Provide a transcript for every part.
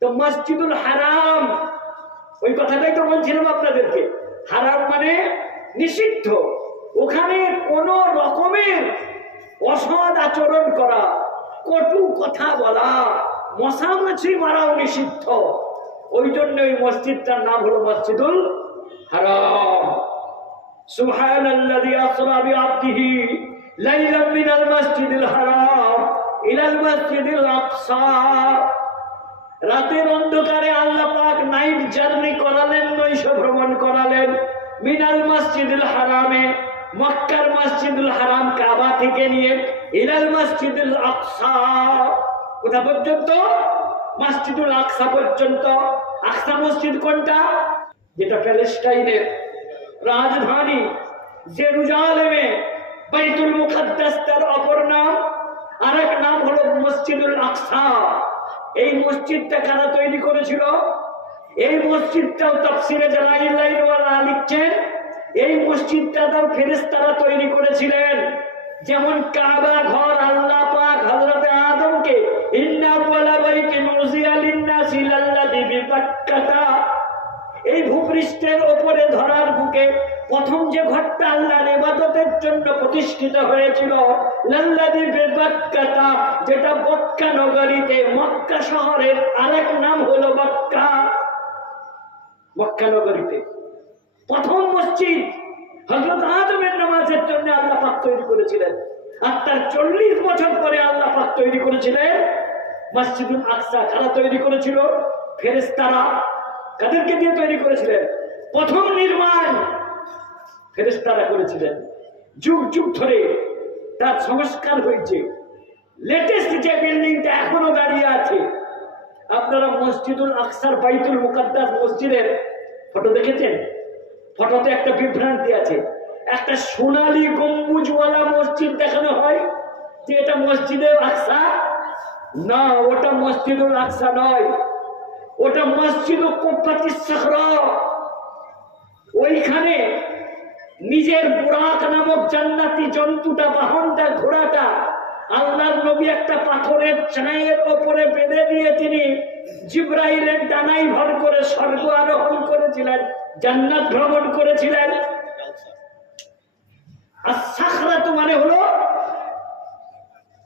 তো মসজিদুল হারাম, ওই কথাটাই তো বলছিলাম আপনাদেরকে, হারাম মানে নিষিদ্ধ। ওখানে কোন রকমের অসৎ আচরণ করা, কটু কথা বলা, মশামাছি মারাও নিষিদ্ধ। ওই জন্য ওই মসজিদটার নাম হলো মসজিদুল হারাম। সুবহানাল্লাযী আসরা বিআবদিহি লাইলাম মিনাল মাসজিদিল হারাম ইলাল মাসজিদিল আকসা। রাতের অন্ধকারে আল্লাহ পাক নাইট জার্নি করালেন, নৈশ ভ্রমণ করালেন মিনাল মসজিদুল হারামে, মক্কার মসজিদুল হারাম কাবা থেকে নিয়ে ইলাল মসজিদুল আকসা, কোথা পর্যন্ত? মসজিদুল আকসা পর্যন্ত। আকসা মসজিদ কোনটা? যেটা প্যালেস্টাইনের রাজধানী জেরুজালেমে বাইতুল মুকাদ্দাস তার অপর নাম, আরেক নাম হলো মসজিদুল আকসা। এই মসজিদটা কারা তৈরি করেছিল? এই মসজিদটাও তাফসিরে জালালাইনওয়ালা লিখছেন, এই মসজিদটা তার ফেরেশতারা তৈরি করেছিলেন। যেমন কাবা ঘর আল্লাহ পাক হযরত আদমকে ইন্না আওয়ালা বাইতিন উযিয়া লিন-নাসি লাল্লাযী বিবাক্কাতা, এই ভূপৃষ্ঠের উপরে ধরার বুকে প্রথম যে ঘরটা আল্লাহর ইবাদতের জন্য প্রতিষ্ঠিত হয়েছিল লাল্লাযী বিবাক্কাতা, যেটা মক্কা নগরীতে, মক্কা শহরের আরেক নাম হলো মক্কা। মক্কা নগরীতে প্রথম মসজিদ হযরত আদমের নামাজের জন্য আল্লাহ পাক তৈরি করেছিলেন। আর তার 40 বছর পরে আল্লাহ পাক তৈরি করেছিলেন মসজিদুল আকসা। কারা তৈরি করেছিল? ফেরেশতারা। কাদেরকে দিয়ে তৈরি করেছিলেন? প্রথম নির্মাণ ফেরেশতারা করেছিলেন। যুগ যুগ ধরে তার সংস্কার হয়েছে। লেটেস্ট যে বিল্ডিংটা এখনো দাঁড়িয়ে আছে, আপনারা মসজিদুল আকসার বাইতুল মুকাদ্দাস মসজিদের ফটো দেখেছেন? ফটোতে একটা বিভ্রান্তি আছে, একটা সোনালী গম্বুজওয়ালা মসজিদ দেখানো হয় যে এটা মসজিদে আকসা। না, ওটা মসজিদুল আকসা নয়, ওটা মসজিদ কুফাতিস সাখরা। ওইখানে নিজের বুরাক নামক জান্নাতি জন্তুটা, বাহনটা, ঘোড়াটা আল্লাহর নবী একটা পাথরের চাঁয়ের ওপরে বেঁধে দিয়ে তিনি জিবরাইলের ডানায় ভর করে স্বর্গ আরোহণ করেছিলেন, জান্নাত ভ্রমণ করেছিলেন। আর সাখরাত মানে হলো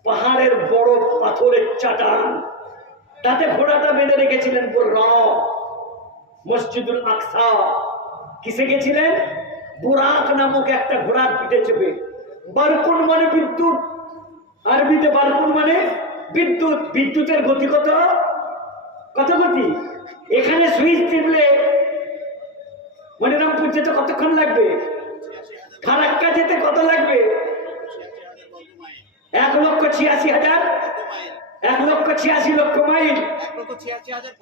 পাহাড়ের বড় পাথরের চাটান, তাতে ঘোড়াটা বেঁধে রেখেছিলেন বুরাক। মসজিদুল আকসা কিসে গেছিলেন? বুরাক নামক একটা ঘোড়ার পিঠে চেপে। বারকুন মানে বিদ্যুৎ, আরবিতে বারকুন মানে বিদ্যুৎ। বিদ্যুতের গতি কত? কত গতি? এখানে সুইচ টিপলে মনিরামপুর যেতে কতক্ষণ লাগবে? ফারাক্কা যেতে কত লাগবে? 1,86,000, 1,86,00,000 মাইল, 1,86,000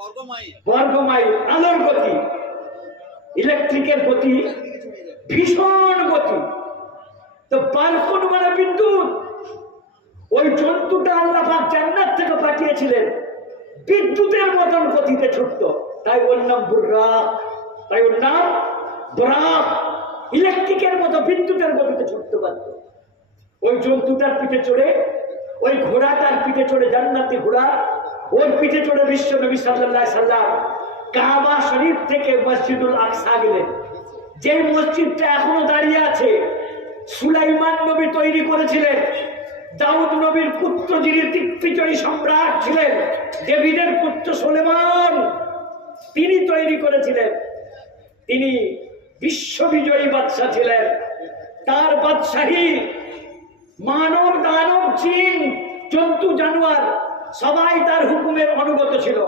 বর্গ মাইল। আলোর গতি, ইলেকট্রিকের গতি, ভীষণ গতি। তো বারকুন মানে বিদ্যুৎ। ওই জন্তুটা আল্লাহ পাক জান্নাত থেকে পাঠিয়েছিলেন, বিদ্যুতের মতন গতিতে ছুটতো, তাই ওর নাম বুরাক। তাই ওর নাম বুরাক। ইলেকট্রিকের মতো বিদ্যুতের গতিতে ছুটতে পারত। ওই জন্তুটার পিঠে চড়ে, ওই ঘোড়াটার পিঠে চড়ে, জান্নাতি ঘোড়া, ওর পিঠে চড়ে বিশ্ব নবী সাল্লাল্লাহু আলাইহি সাল্লাম কাবা শরীফ থেকে মসজিদুল আকসা গেলেন। যে মসজিদটা এখনো দাঁড়িয়ে আছে, সুলাইমান নবী তৈরি করেছিলেন। দাউদ নবীর পুত্র, যিনি দিগ্বিজয়ী সম্রাট ছিলেন, ডেভিডের পুত্র সুলেমান, তিনি তৈরি করেছিলেন। তিনি বিশ্ববিজয়ী বাদশা ছিলেন। তার বাদশাহী মানব, দানব, জিন, জন্তু, জানোয়ার সবাই তার হুকুমের অনুগত ছিল।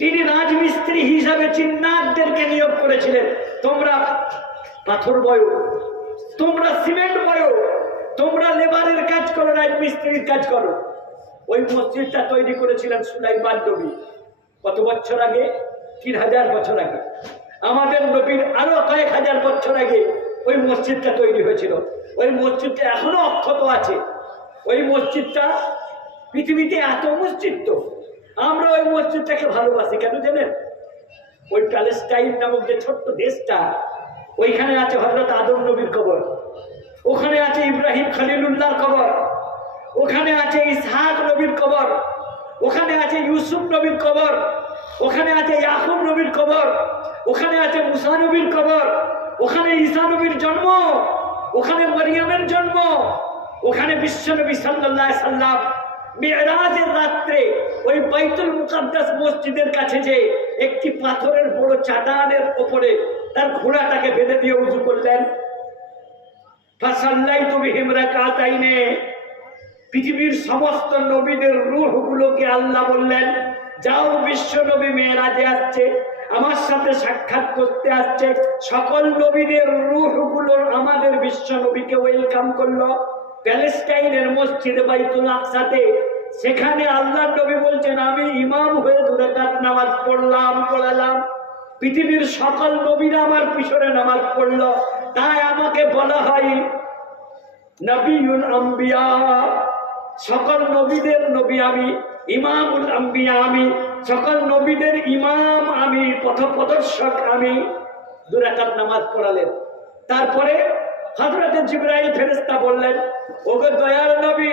তিনি রাজমিস্ত্রি হিসাবে চিন্নাতদেরকে নিয়োগ করেছিলেন। তোমরা পাথর বয়ো, তোমরা সিমেন্ট বয়ো, তোমরা লেবারের কাজ করো, রাজমিস্ত্রির কাজ করো। ওই মসজিদটা তৈরি করেছিলেন সুলাইমান নবী। কত বছর আগে? 3000 বছর আগে। আমাদের নবীর আরো কয়েক হাজার বছর আগে ওই মসজিদটা তৈরি হয়েছিল। ওই মসজিদটা এখনো অক্ষত আছে। ওই মসজিদটা, পৃথিবীতে এত মসজিদ, তো আমরা ওই মসজিদটাকে ভালোবাসি কেন জানেন? ওই প্যালেস্টাইন নামক যে ছোট্ট দেশটা, ওইখানে আছে হযরত আদম নবীর কবর, ওখানে আছে ইব্রাহিম খলিলুল্লাহর কবর, ওখানে আছে ইসহাক নবীর কবর, ওখানে আছে ইউসুফ নবীর কবর, ওখানে আছে ইয়াকুব নবীর কবর, ওখানে আছে মুসা নবীর কবর, ওখানে ঈসা নবীর জন্ম, ওখানে মরিয়মের জন্ম, ওখানে বিশ্বনবী সাল্লাল্লাহু আলাইহি সাল্লাম মিরাজের রাত্রে ওই বাইতুল মুকাদ্দাস মসজিদের কাছে যে একটি পাথরের বড় চাটানের উপরে তার ঘোড়াটাকে বেঁধে দিয়ে উযু করলেন। ফাসাল্লাইতু বিহিম রাকাতাইনে। পৃথিবীর সমস্ত নবীদের রূহগুলোকে আল্লাহ বললেন, যাও, বিশ্ব নবী মেরাজে আসছে, আমার সাথে সাক্ষাৎ করতে আসছে। সকল নবীদের রূহগুলোর আমাদের বিশ্ব নবীকে ওয়েলকাম করলো প্যালেস্টাইনের মসজিদে বাইতুল আকসাতে। সেখানে আল্লাহর নবী বলছেন, আমি ইমাম হয়ে 2 রাকাত নামাজ পড়ালাম। পৃথিবীর সকল নবীরা আমার পিছনে নামাজ পড়লো। তাই আমাকে বলা হয় নবিউল আম্বিয়া, সকল নবীদের নবী আমি, ইমামুল আম্বিয়া আমি, সকল নবীদের ইমাম আমি, পথপ্রদর্শক আমি। 2 রাকাত নামাজ পড়ালেন। তারপরে হযরত জিবরাইল ফেরেশতা বললেন, ওগো দয়ার নবী,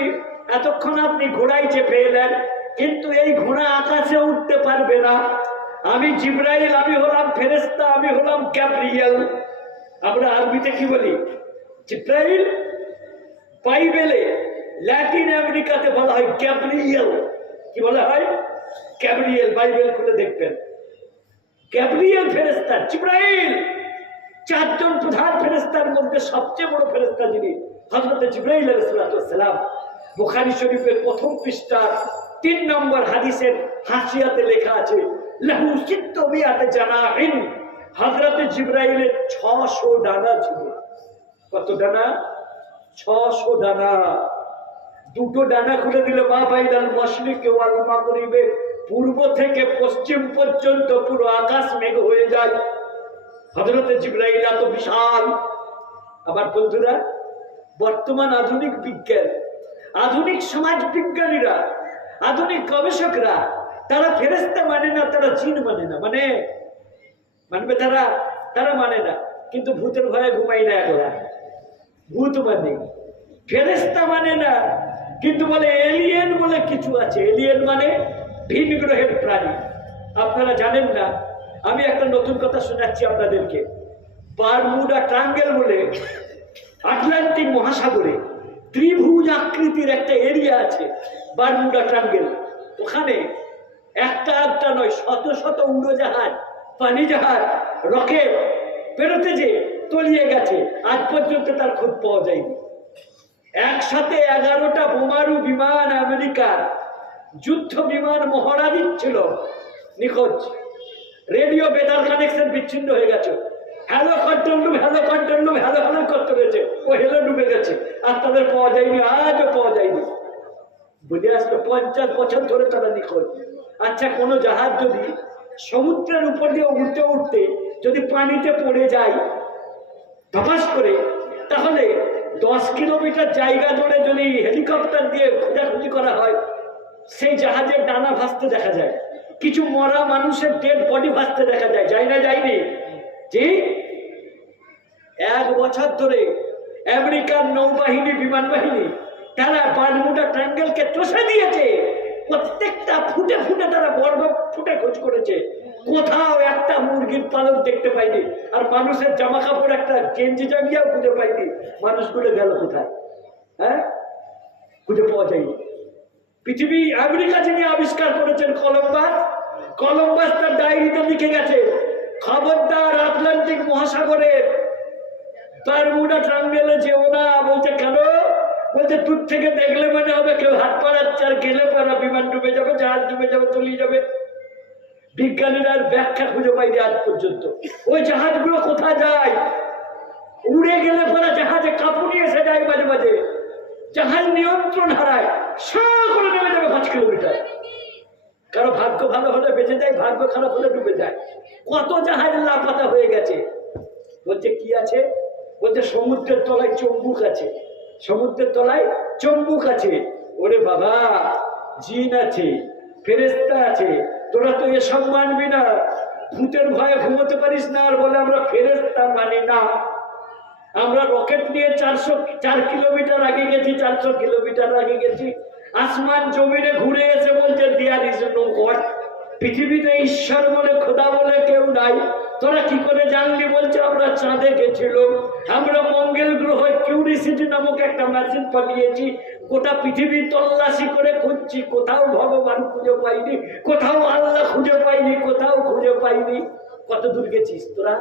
এতক্ষণ আপনি ঘোড়ায় চেপে এলেন, কিন্তু এই ঘোড়া আকাশে উঠতে পারবে না। আমি জিবরাইল, আমি হলাম ফেরেশতা, আমি হলাম গ্যাব্রিয়েল। আমরা আরবিতে কি বলি? জিবরাইল। বাইবেলে ল্যাটিন আমেরিকাতে বলা হয় গ্যাব্রিয়েল। কি বলা হয়? গ্যাব্রিয়েল। বাইবেল খুলে দেখবেন, গ্যাব্রিয়েল ফেরেশতা, জিবরাইল। 4 জন প্রধান ফেরেশতার মধ্যে সবচেয়ে বড় ফেরেশতা যিনি, হযরত জিবরাইল আলাইহিস সালাম। বুখারী শরীফের 1ম পৃষ্ঠার 3 নম্বর হাদিসের হাসিয়াতে লেখা আছে, লাহু সিত্তুমিয়াতে জানাহিন। হযরত জিবরাইলের 600 ডানা ছিল। কত ডানা? 600 ডানা। 2টো ডানা খুলে দিলে মা বাইনাল মাশরিকি ওয়াল মাগরিবে, পূর্ব থেকে পশ্চিম পর্যন্ত পুরো আকাশ মেঘ হয়ে যায়। হযরত জিবরাইল এত বিশাল। আমার বন্ধুরা, বর্তমান আধুনিক বিজ্ঞান, আধুনিক সমাজ বিজ্ঞানীরা, আধুনিক গবেষকরা, তারা ফেরেশতা মানে না, তারা জিন মানে না। মানবে তারা মানে না। কিন্তু ভূতের ভয়ে ঘুমাই না একলা। ভূত মানে, ফেরেশতা মানে না, কিন্তু বলে এলিয়েন বলে কিছু আছে। এলিয়েন মানে ভিন গ্রহের প্রাণী। আপনারা জানেন না, আমি একটা নতুন কথা শোনাচ্ছি আপনাদেরকে। বারমুডা ট্রায়াঙ্গেল বলে আটলান্টিক মহাসাগরে ত্রিভুজ আকৃতির একটা এরিয়া আছে, বারমুডা ট্রায়াঙ্গেল। ওখানে একটা নয়, শত শত উড়োজাহাজ, পানি জাহাজ, রকেট বেরোতে যে তলিয়ে গেছে, আজ পর্যন্ত তার খোঁজ পাওয়া যায়নি। একসাথে 11টা বোমারু বিমান আমেরিকার যুদ্ধ বিমান মহড়া দিচ্ছিল, নিখোঁজ। রেডিও বেতার কানেকশন বিচ্ছিন্ন হয়ে গেছে। Hello control room, hello control room, hello hello করতে রয়েছে। ও হেলো ডুবে গেছে, আর তাদের পাওয়া যায়নি, আজও পাওয়া যায়নি। বুঝে আসলো, 50 বছর ধরে তারা নিখোঁজ। আচ্ছা, কোনো জাহাজ যদি সমুদ্রের উপর দিয়ে উঠতে উঠতে যদি পানিতে পড়ে যায় ধপাস করে, তাহলে 10 কিলোমিটার জায়গা ধরে যদি হেলিকপ্টার দিয়ে খোঁজাখুঁজি করা হয়, সেই জাহাজের ডানা ভাসতে দেখা যায়, কিছু মরা মানুষের ডেড বডি ভাসতে দেখা যায়। যায় না? যায়নি? জি। 1 বছর ধরে আমেরিকার নৌবাহিনী, বিমান বাহিনী, তারা বারমুডা ট্রায়াঙ্গেলকে চষে দিয়েছে। প্রত্যেকটা ফুটে ফুটে তারা বর্গ ফুটে খোঁজ করেছে, কোথাও একটা মুরগির পালক দেখতে পাইনি। আর মানুষের জামা কাপড়, একটা গেঞ্জি জাঙ্গিয়াও খুঁজে পাইনি। মানুষগুলো গেল কোথায়? হ্যাঁ, খুঁজে পাওয়া যায়নি। পৃথিবী, আমেরিকা যিনি আবিষ্কার করেছেন কলম্বাস তার ডায়েরিতে লিখে গেছে, খবরদার আটলান্টিক মহাসাগরের বারমুডা ট্রায়াঙ্গেলে যেও না। বলছে কেন? বলছে দূর থেকে দেখলে মনে হবে কেউ হাত পাড়াচ্ছে, আর গেলে পারা বিমান ডুবে যাবে, জাহাজ ডুবে যাবে, তলিয়ে যাবে। বিজ্ঞানীরা আর ব্যাখ্যা খুঁজে পাইনি আজ পর্যন্ত। ওই জাহাজগুলো কোথায় যায়? উড়ে গেলে পরে জাহাজে কাঁপুনি এসে যায়, মাঝে মাঝে জাহাজ নিয়ন্ত্রণ হারায়, সকলে নেমে যাবে 5 কিলোমিটার। কারো ভাগ্য ভালো হলে বেঁচে যায়, ভাগ্য খারাপ হলে ডুবে যায়। কত জাহাজ লাপাতা হয়ে গেছে। বলছে কি আছে? বলছে সমুদ্রের তলায় চুম্বুক আছে, সমুদ্রের তলায় চুম্বুক আছে। ওরে বাবা, জিন আছে, ফেরেশতা আছে, তোরা তো এসব মানবি না। ভূতের ভয়ে ঘুমোতে পারিস না, আর বলে আমরা ফেরেশতা মানি না। আমরা রকেট নিয়ে 4 কিলোমিটার আগে গেছি, 400 কিলোমিটার আগে গেছি, আসমান জমিনে ঘুরে এসে বলছে দেয়ার ইজ নো গড, পৃথিবীতে ঈশ্বর বলে খোদা বলে কেউ নাই। তোরা কি করে জানলি? বলছে আমরা চাঁদে গেছিলাম, আমরা মঙ্গল গ্রহ কিউরিসিটি নামক একটা মেশিন পাঠিয়েছি, গোটা পৃথিবী তল্লাশি করে খুঁজছি, কোথাও ভগবান খুঁজে পাইনি, কোথাও আল্লাহ খুঁজে পাইনি, কোথাও খুঁজে পাইনি। কত দূর গেছিস তোরা?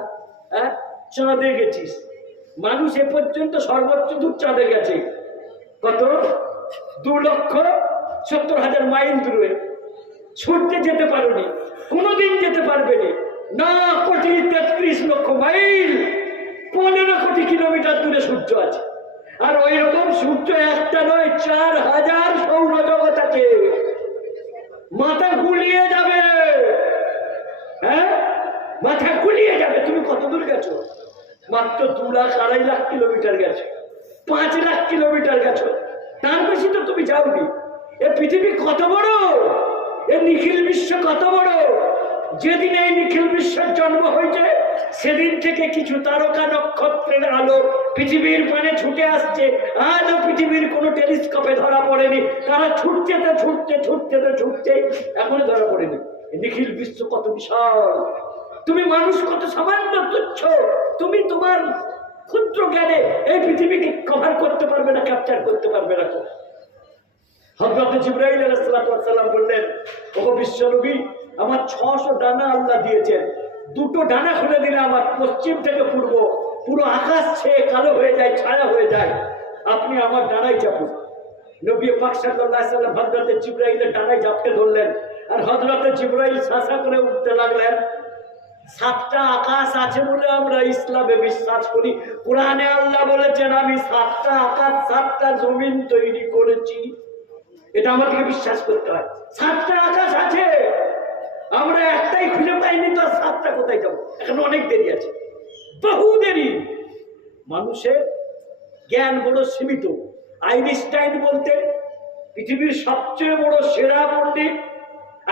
হ্যাঁ, চাঁদে গেছিস। মানুষ এ পর্যন্ত সর্বোচ্চ দূর চাঁদে গেছে কত? 2,70,000 মাইল দূরে। ছুটতে যেতে পারোনি, কোনোদিন যেতে পারবে না। 9,33,00,000 মাইল, 15 কোটি কিলোমিটার দূরে সূর্য আছে। আর ওই রকম সূর্য একটা নয়, 4,000 সৌরজগৎ আছে। মাথা গুলিয়ে যাবে, হ্যাঁ, মাথা গুলিয়ে যাবে। তুমি কত দূর গেছো? মাত্র 2 লাখ 2.5 লাখ কিলোমিটার গেছো, 5 লাখ কিলোমিটার গেছো, তার বেশি তো তুমি যাওনি। এ পৃথিবী কত বড়, এ নিখিল বিশ্ব কত বড়। যেদিন এই নিখিল বিশ্বের জন্ম হয়েছে সেদিন থেকে কিছু তারকা নক্ষত্রের আলো পৃথিবীর পানে ছুটে আসছে। আজও পৃথিবীর কোনো টেলিস্কোপে ধরা পড়েনি। তারা ছুটছে এখনো ধরা পড়েনি। নিখিল বিশ্ব কত বিশাল, তুমি মানুষ কত সামান্য তুচ্ছ। তুমি তোমার ক্ষুদ্র জ্ঞানে এই পৃথিবীকে কভার করতে পারবে না, ক্যাপচার করতে পারবে না। হযরত জিবরাইল আলাইহিস সালাম বললেন, ওগো বিশ্বনবী, আমার 600 ডানা আল্লাহ দিয়েছেন, 2টো ডানা খুলে দিলে আমার পশ্চিম থেকে পূর্ব পুরো আকাশ ছেয়ে কালো হয়ে যায়, ছায়া হয়ে যায়। আপনি আমার ডানায় চাপুন। নবী পাক সাল্লাল্লাহু আলাইহি সাল্লাম হযরত জিবরাইলের ডানায় চাপতে ধরলেন, আর হযরত জিবরাইল শাসা করে উঠতে লাগলেন। 7টা আকাশ আছে বলে আমরা ইসলামে বিশ্বাস করি। কোরআনে আল্লাহ বলেছেন, আমি 7টা আকাশ 7টা জমিন তৈরি করেছি। এটা আমাদেরকে বিশ্বাস করতে হয়। 7টা আকাশ আছে, আমরা একটাই খুঁজে পাইনি, তো 7টা কোথায় যাবো? এখন অনেক দেরি আছে, বহু দেরি। মানুষের জ্ঞান বড় সীমিত। আইনস্টাইন বলতেন পৃথিবীর সবচেয়ে বড় সেরা পণ্ডিত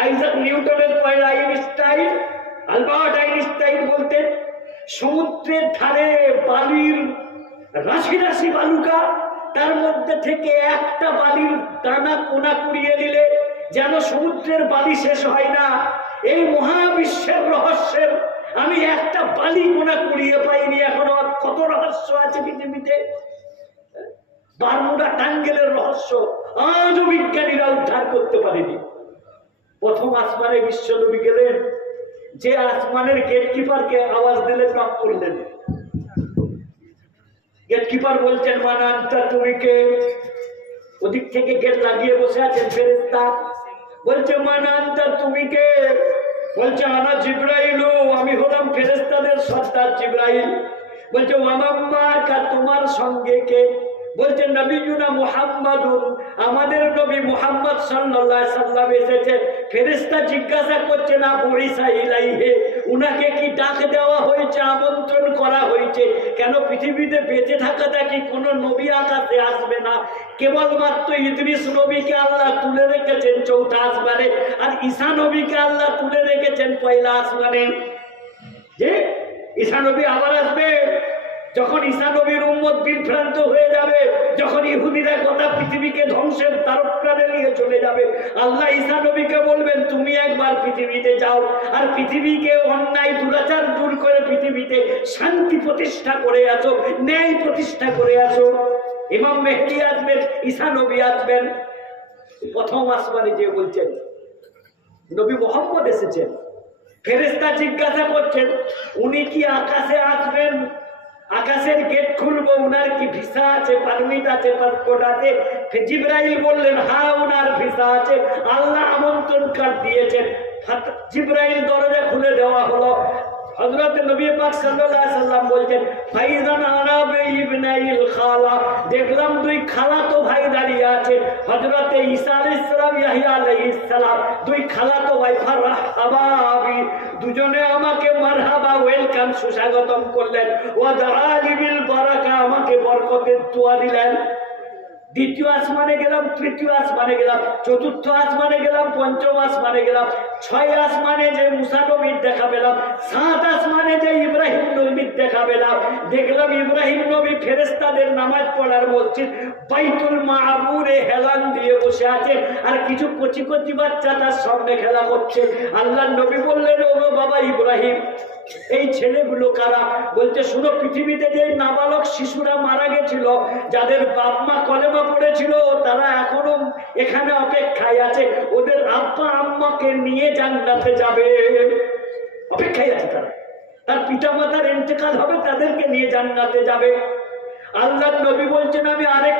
আইজাক নিউটনের পরে আইনস্টাইন। আলবার্ট আইনস্টাইন বলতেন সমুদ্রের ধারে বালির রাশি রাশি বালুকা, তার মধ্যে থেকে একটা বালির দানা কোনা কুড়িয়ে নিলে যেন সমুদ্রের বালি শেষ হয় না। এই মহাবিশ্বের রহস্যের আমি একটা বালি কোনা কুড়িয়ে পাইনি। এখনো কত রহস্য আছে পৃথিবীতে। বারমুডা ট্রায়াঙ্গেলের রহস্য আজও বিজ্ঞানীরা উদ্ধার করতে পারেনি। প্রথম আসমানে বিশ্বনবী গেলেন, যে আসমানের গেটকিপারকে আওয়াজ দিলেন, নক করলেন। গেটকিপার বলছেন, মান আনতা, তুমি কে? ওদিক থেকে গেট লাগিয়ে বসে আছেন ফেরেশতা। বলছে, মান আনতা, তুমি কে? বলছে, আনা জিবরাইল, আমি হলাম ফেরেশতাদের সর্দার জিবরাইল। বলছে, ওয়ামাম্মা কা, তোমার সঙ্গে কে? বলছে, নবিয়ুনা মুহাম্মাদুন, আমাদের নবী মুহাম্মদ সাল্লাল্লাহু আলাইহি সাল্লাম এসেছে। ফেরেশতা জিজ্ঞাসা করছে, না বুরিসা ইলাইহি, উনাকে কি ডাক দেওয়া হয়েছে, আমন্ত্রণ করা হয়েছে? কেন পৃথিবীতে বেঁচে থাকাটা কি কোনো নবী আকাশে আসবে না? কেবলমাত্র ইদ্রিস নবীকে আল্লাহ তুলে রেখেছেন 4টা আসমানে, আর ঈসা নবীকে আল্লাহ তুলে রেখেছেন 1লা আসমানে। যে ঈসা নবী আবার আসবে, যখন ঈসা নবীর উম্মত বিভ্রান্ত হয়ে যাবে, যখন ইহুদিরা গোটা পৃথিবীকে ধ্বংসের তারপ্রাণে নিয়ে চলে যাবে, আল্লাহ ঈসা নবীকে বলবেন, তুমি একবার পৃথিবীতে যাও, আর পৃথিবীকে অন্যায় দুরাচার দূর করে পৃথিবীতে শান্তি প্রতিষ্ঠা করে আসো, ন্যায় প্রতিষ্ঠা করে আসো। ইমাম মেহদী আসবেন, ঈসা নবী আসবেন। প্রথম আসমানে যে বলছেন নবী মুহাম্মদ এসেছেন। ফেরেশতা জিজ্ঞাসা করছেন, উনি কি আকাশে আসবেন? আকাশের গেট খুলবো, উনার কি ভিসা আছে, পারমিট আছে, পাসপোর্ট আছে? জিবরাইল বললেন, হ্যাঁ, উনার ভিসা আছে, আল্লাহ আমন্ত্রণ কার্ড দিয়েছেন। জিবরাইল দরজা খুলে দেওয়া হলো। হযরত নবী পাক সাল্লাল্লাহু আলাইহি সাল্লাম বলছেন, ফাইজান আনা বিইবনাইল খালা, দেখলাম 2 খালাতো ভাই দাঁড়িয়ে আছে। হযরত ঈসা আলাইহিস সালাম, ইয়াহইয়া আলাইহিস সালাম, 2 খালাতো ভাই। ফারহাবা বি, দুজনে আমাকে মারহাবা, ওয়েলকাম, সুস্বাগতম করলেন। ওয়া দাআলি বিল বারাকা, আমাকে বরকতের দোয়া দিলেন। দ্বিতীয় আসমানে গেলাম, তৃতীয় আসমানে গেলাম, চতুর্থ আসমানে গেলাম, পঞ্চম আসমানে গেলাম, 6 আসমানে যে মুসা নবীর দেখা পেলাম, 7 আসমানে যে ইব্রাহিম নবীর দেখা যাবে না। দেখলাম ইব্রাহিম নবী ফেরেশতাদের নামাজ পড়ার মসজিদ বাইতুল মামুরে হেলান দিয়ে বসে আছে, আর কিছু কচি কচি বাচ্চা তার সামনে খেলা করছে। আল্লাহর নবী বললেন, ও বাবা ইব্রাহিম, এই ছেলেগুলো কারা? বলতে, শুনো, পৃথিবীতে যে নাবালক শিশুরা মারা গেছিল, যাদের বাপ মা কলেমা পড়েছিল, তারা এখনো এখানে অপেক্ষায় আছে। ওদের আব্বা আম্মাকে নিয়ে জান্নাতে যাবে, অপেক্ষায় আছে তারা। তার পিতা মাতার ইন্তেকাল হবে, তাদেরকে নিয়ে জান্নাতে যাবে। আল্লাহর নবী বলছেন, আমি আরেক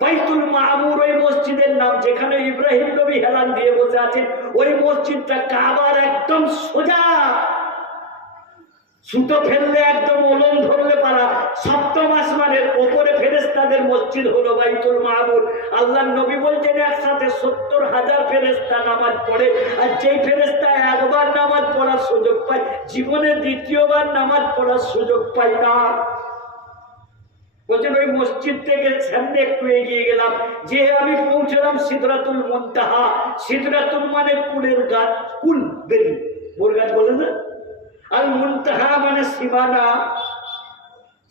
বাইতুল মামুর, ওই মসজিদের নাম যেখানে ইব্রাহিম নবী হেলান দিয়ে বসে আছেন, ওই মসজিদটা কাবার একদম সোজা, সুতো ফেললে একদম ওলন ধরলে পারা, সপ্তম আসমানের ওপরে ফেরেশতাদের মসজিদ হলো বাইতুল মামুর। আল্লাহর নবী বলছেন, একসাথে 70,000 ফেরেশতা নামাজ পড়ে, আর যেই ফেরেশতা একবার নামাজ পড়ার সুযোগ পায়, জীবনে দ্বিতীয়বার নামাজ পড়ার সুযোগ পায় না। বলছেন, ওই মসজিদ থেকে সামনে একটু এগিয়ে গেলাম, যে আমি পৌঁছলাম সিদরাতুল মুনতাহা। সিদরাতুল মানে কুলের গাছ, কুল বেরি, বোর গাছ বলে না, আর মুনতাহা মানে সীমানা,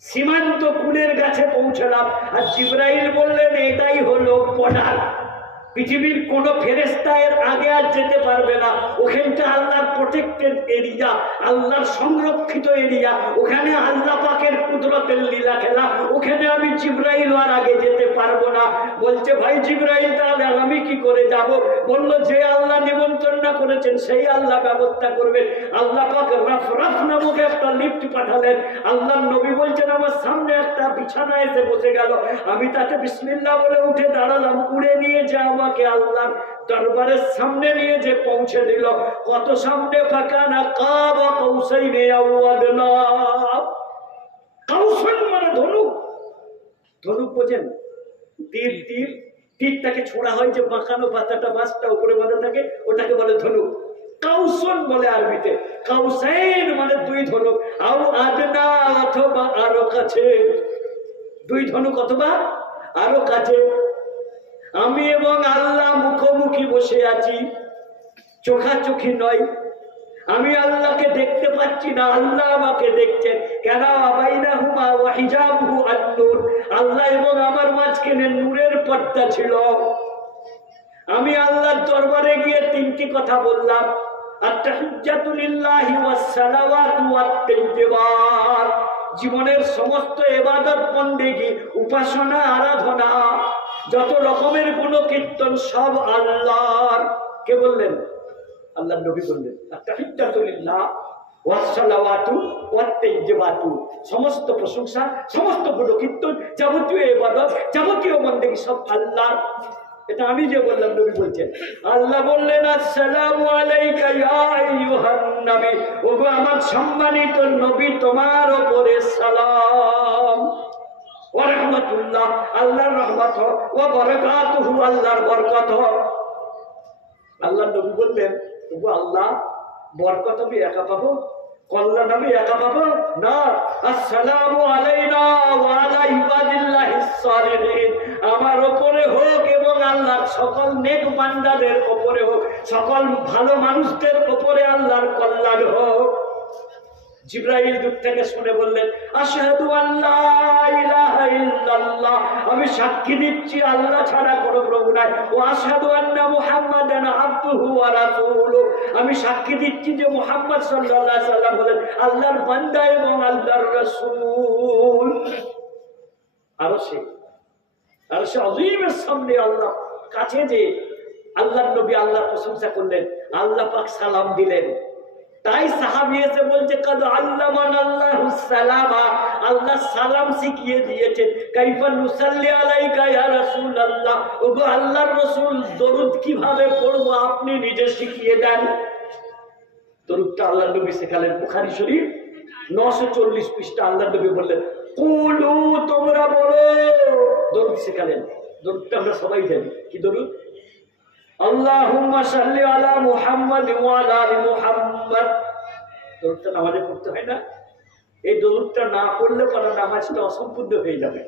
সীমান্ত কুলের গাছে পৌঁছলাম। আর জিবরাইল বললেন, এটাই হলো বর্ডার, পৃথিবীর কোন ফেরেশতা এর আগে আর যেতে পারবে না। ওখানটা আল্লাহর প্রোটেক্টেড এরিয়া, আল্লাহর সংরক্ষিত এরিয়া, ওখানে আল্লাহ পাকের কুদরতের লীলা খেলা, ওখানে আমি জিবরাইল আর আগে যেতে পারবো না। বলছে, ভাই জিবরাইল, তাহলে আমি কি করে যাব? বললো, যে আল্লাহ নিমন্ত্রণ না করেছেন সেই আল্লাহ ব্যবস্থা করবেন। আল্লাহ পাক রাফরাফ নামক একটা লিফট পাঠালেন। আল্লাহর নবী বলছেন, আমার সামনে একটা বিছানা এসে বসে গেল, আমি তাকে বিসমিল্লাহ বলে উঠে দাঁড়ালাম, উড়ে নিয়ে যাওয়া আমাকে আল্লাহর দরবারের সামনে নিয়ে যে পৌঁছে দিল। কত সামনে? ফাকানা কাবা কাউসাইনি আও আদনা। কাউসাইন মানে ধনুক, ধনুক বোঝেন? তীর, তীর, তীরটাকে ছোড়া হয় যে বাঁকানো পাতাটা, বাঁশটা উপরে বাঁধা থাকে, ওটাকে বলে ধনুক। কাউসন বলে আরবিতে। কাউসাইন মানে দুই ধনুক, আও আদনা অথবা আরো কাছে, দুই ধনুক অথবা আরো কাছে। আমি এবং আল্লাহ মুখোমুখি বসে আছি, চোখাচোখি নয়। আমি আল্লাহকে দেখতে পাচ্ছি না, আল্লাহ আমাকে দেখছেন। কেন? আবাইনাহুমা ওয়া হিজাবুহু আন-নূর, আল্লাহ এবং আমার মাঝখানে নূরের পর্দা ছিল। আমি আল্লাহর দরবারে গিয়ে তিনটি কথা বললাম, আত-তাহিজ্জাতু লিল্লাহি ওয়াস-সালাওয়াতু ওয়াত-তাইয়্যিবাত, জীবনের সমস্ত ইবাদত বন্দেগী, উপাসনা, আরাধনা, যত রকমের গুণকীর্তন সব আল্লাহর। কে বললেন? আল্লাহর নবী বললেন, আত-তাহিজ্জাতু লিল্লাহ ওয়াস-সালাওয়াতু ওয়াত-তাইয়্যিবাতু, সমস্ত প্রশংসা, সমস্ত গুণকীর্তন, যাবতীয় ইবাদত, যাবতীয় বন্দেগী সব আল্লাহর। এটা আমি যে বললাম, নবী বলছেন। আল্লাহ বললেন, আসসালামু আলাইকা ইয়া আইয়ুহান নবী, ওগো আমার সম্মানিত নবী, তোমার উপরে সালাম। ওয়া রাহমাতুল্লাহ, আল্লাহর রহমত, ওয়া বারাকাতুহু, আল্লাহর বরকত। আল্লাহর নবী বললেন, ওগো আল্লাহ, বরকত আমি একা পাবো, কল্যাণ আমি একা পাবো না। আসসালামু আলাইনা ওয়া আলা ইবাদিল্লাহিস সালিহিন, আমার উপরে হোক এবং আল্লাহর সকল নেক বান্দাদের উপরে হোক, সকল ভালো মানুষদের উপরে আল্লাহর কল্যাণ হোক। জিবরাইল দূর থেকে শুনে বললেন, আশহাদু আল্লা ইলাহা ইল্লাল্লাহ, আমি সাক্ষী দিচ্ছি আল্লাহ ছাড়া কোনো প্রভু নাই। ওয়া আশহাদু আন্না মুহাম্মাদান আবদুহু ওয়া রাসূলুহু, আমি সাক্ষী দিচ্ছি যে মুহাম্মদ সাল্লাল্লাহু আলাইহি সাল্লাম হলেন আল্লাহর বান্দা এবং আল্লাহর রাসূল। আর সে আযীমের সামনে আল্লাহ কাছে যে আল্লাহর নবী আল্লাহর প্রশংসা করলেন, আল্লাহ পাক সালাম দিলেন। তাই সাহাবী এসে বলছে, কাদ আল্লামানাল্লাহুস সালামা, আল্লাহ সালাম শিখিয়ে দিয়েছেন। কাইফা নুসাল্লি আলাইকা ইয়া রাসূলুল্লাহ, ওগো আল্লাহর রাসূল, দরুদ কিভাবে পড়বো আপনি নিজে শিখিয়ে দেন। দরুদটা আল্লাহর নবী শেখালেন। বুখারী শরীফ 940 পৃষ্ঠা। আল্লাহর নবী বললেন, কুলু, তোমরা বলো। দরুদ শেখালেন। দরুদটা আমরা সবাই জানি। কি দরুদ? আল্লাহুম্মা সাল্লি আলা মুহাম্মাদ ওয়া আলা আলি মুহাম্মাদ। দরুদটা নামাজে পড়তে হয় না? এই দরুদটা না পড়লে পরে নামাজটা অসম্পূর্ণ হয়ে যাবে।